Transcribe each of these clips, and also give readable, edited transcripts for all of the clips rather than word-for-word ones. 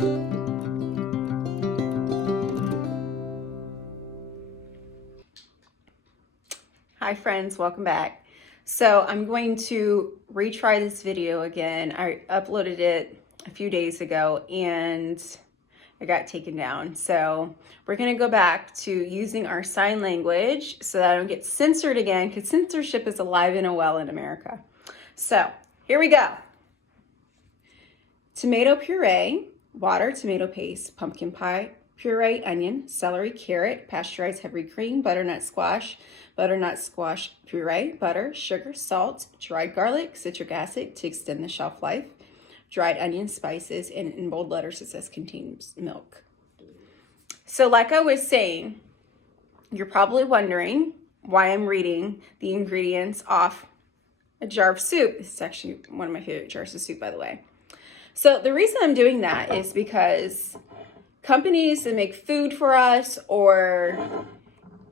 Hi friends, welcome back. So I'm going to retry this video again. I uploaded it a few days ago and it got taken down. So we're gonna go back to using our sign language so that I don't get censored again, because censorship is alive and well in America. So here we go. Tomato puree, water, tomato paste, pumpkin pie, puree, onion, celery, carrot, pasteurized heavy cream, butternut squash puree, butter, sugar, salt, dried garlic, citric acid to extend the shelf life, dried onion, spices, and in bold letters it says contains milk. So like I was saying, you're probably wondering why I'm reading the ingredients off a jar of soup. This is actually one of my favorite jars of soup, by the way. So the reason I'm doing that is because companies that make food for us or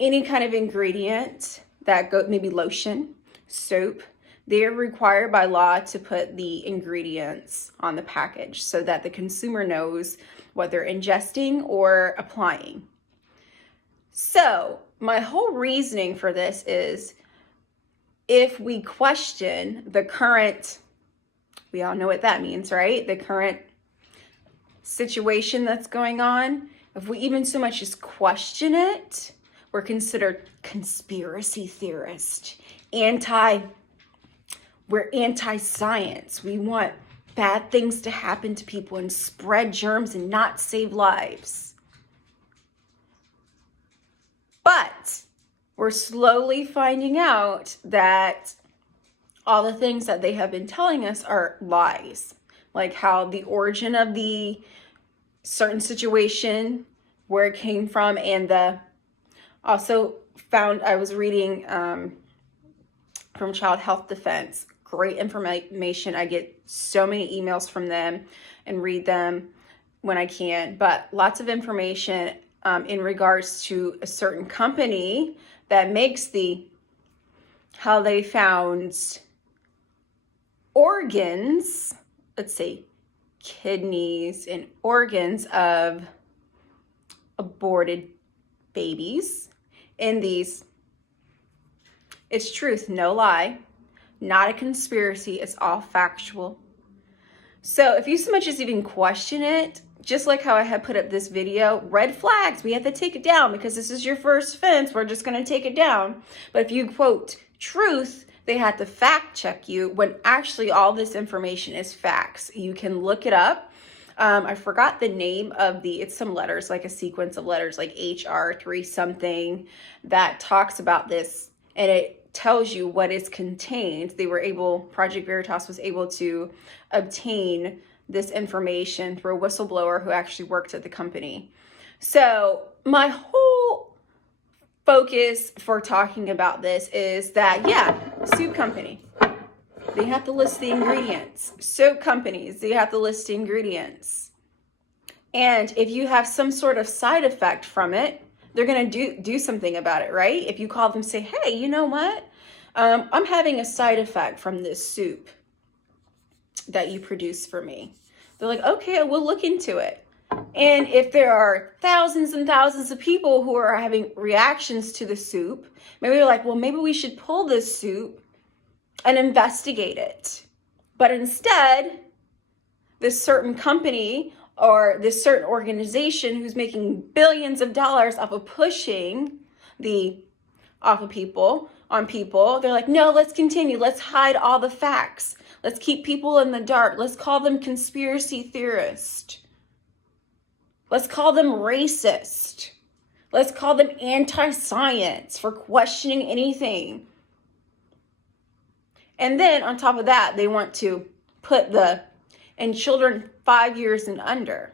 any kind of ingredient that go, maybe lotion, soap, they're required by law to put the ingredients on the package so that the consumer knows what they're ingesting or applying. So my whole reasoning for this is, if we question the current, we all know what that means, right? The current situation that's going on, if we even so much as question it, we're considered conspiracy theorists, we're anti-science. We want bad things to happen to people and spread germs and not save lives. But we're slowly finding out that all the things that they have been telling us are lies. Like how the origin of the certain situation, where it came from, and also found, I was reading from Child Health Defense, great information. I get so many emails from them and read them when I can, but lots of information in regards to a certain company that makes how they found organs, let's say kidneys and organs of aborted babies in these. It's truth, no lie, not a conspiracy. It's all factual. So if you so much as even question it, just like how I had put up this video, red flags, we have to take it down because this is your first offense. We're just going to take it down. But if you quote truth, they had to fact check you when actually all this information is facts. You can look it up. I forgot the name of it's some letters, like a sequence of letters, like HR3 something, that talks about this, and it tells you what is contained. Project Veritas was able to obtain this information through a whistleblower who actually worked at the company. So my whole focus for talking about this is that, yeah, soup company, they have to list the ingredients. Soap companies, they have to list the ingredients. And if you have some sort of side effect from it, they're going to do something about it, right? If you call them, say, hey, you know what? I'm having a side effect from this soup that you produce for me. They're like, okay, we'll look into it. And if there are thousands and thousands of people who are having reactions to the soup, maybe they're like, well, maybe we should pull this soup and investigate it. But instead, this certain company or this certain organization who's making billions of dollars off of pushing on people, they're like, no, let's continue. Let's hide all the facts. Let's keep people in the dark. Let's call them conspiracy theorists. Let's call them racist. Let's call them anti-science for questioning anything. And then on top of that, they want to put in children 5 years and under,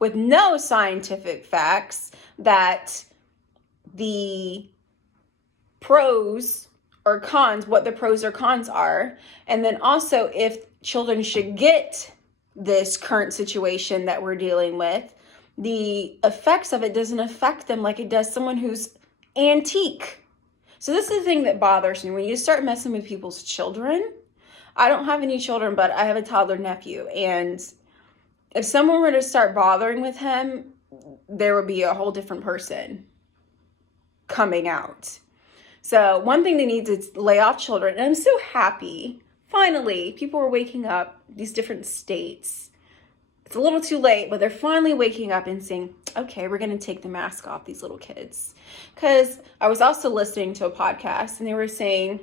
with no scientific facts that the pros or cons, what the pros or cons are. And then also, if children should get this current situation that we're dealing with, the effects of it doesn't affect them like it does someone who's antique. So this is the thing that bothers me. When you start messing with people's children, I don't have any children, but I have a toddler nephew, and if someone were to start bothering with him, there would be a whole different person coming out. So one thing they need to lay off children, and I'm so happy, finally, people are waking up, these different states. It's a little too late, but they're finally waking up and saying, okay, we're going to take the mask off these little kids. Because I was also listening to a podcast, and they were saying,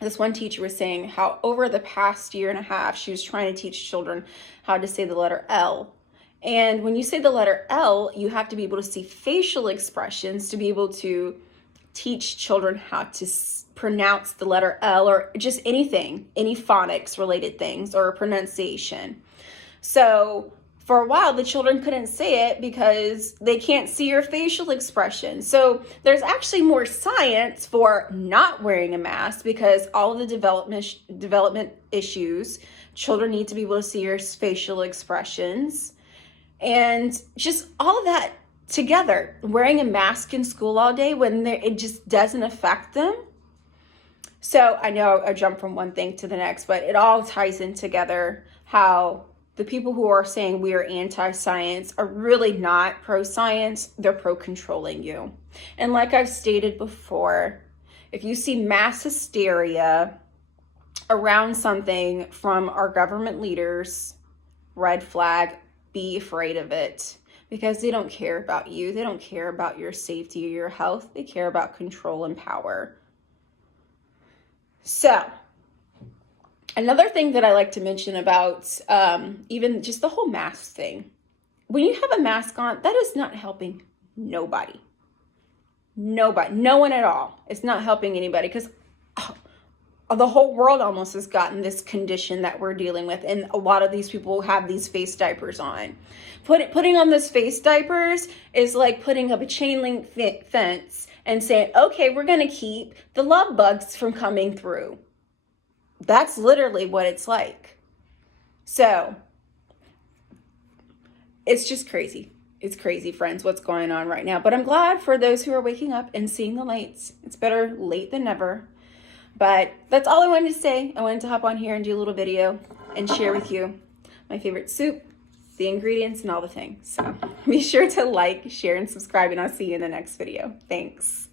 this one teacher was saying how over the past year and a half, she was trying to teach children how to say the letter L. And when you say the letter L, you have to be able to see facial expressions to be able to teach children how to pronounce the letter L, or just anything, any phonics related things or pronunciation. So for a while, the children couldn't say it because they can't see your facial expression. So there's actually more science for not wearing a mask, because all of the development issues, children need to be able to see your facial expressions, and just all of that together. Wearing a mask in school all day when it just doesn't affect them. So I know I jumped from one thing to the next, but it all ties in together, how the people who are saying we are anti-science are really not pro-science. They're pro-controlling you. And like I've stated before, if you see mass hysteria around something from our government leaders, red flag, be afraid of it. Because they don't care about you. They don't care about your safety or your health. They care about control and power. So, another thing that I like to mention about even just the whole mask thing. When you have a mask on, that is not helping nobody. Nobody. No one at all. It's not helping anybody, because the whole world almost has gotten this condition that we're dealing with. And a lot of these people have these face diapers on. Putting on those face diapers is like putting up a chain link fence and saying, okay, we're going to keep the love bugs from coming through. That's literally what it's like. So it's just crazy. It's crazy, friends, what's going on right now. But I'm glad for those who are waking up and seeing the lights. It's better late than never. But that's all I wanted to say. I wanted to hop on here and do a little video and share with you my favorite soup, the ingredients, and all the things. So be sure to like, share, and subscribe, and I'll see you in the next video. Thanks.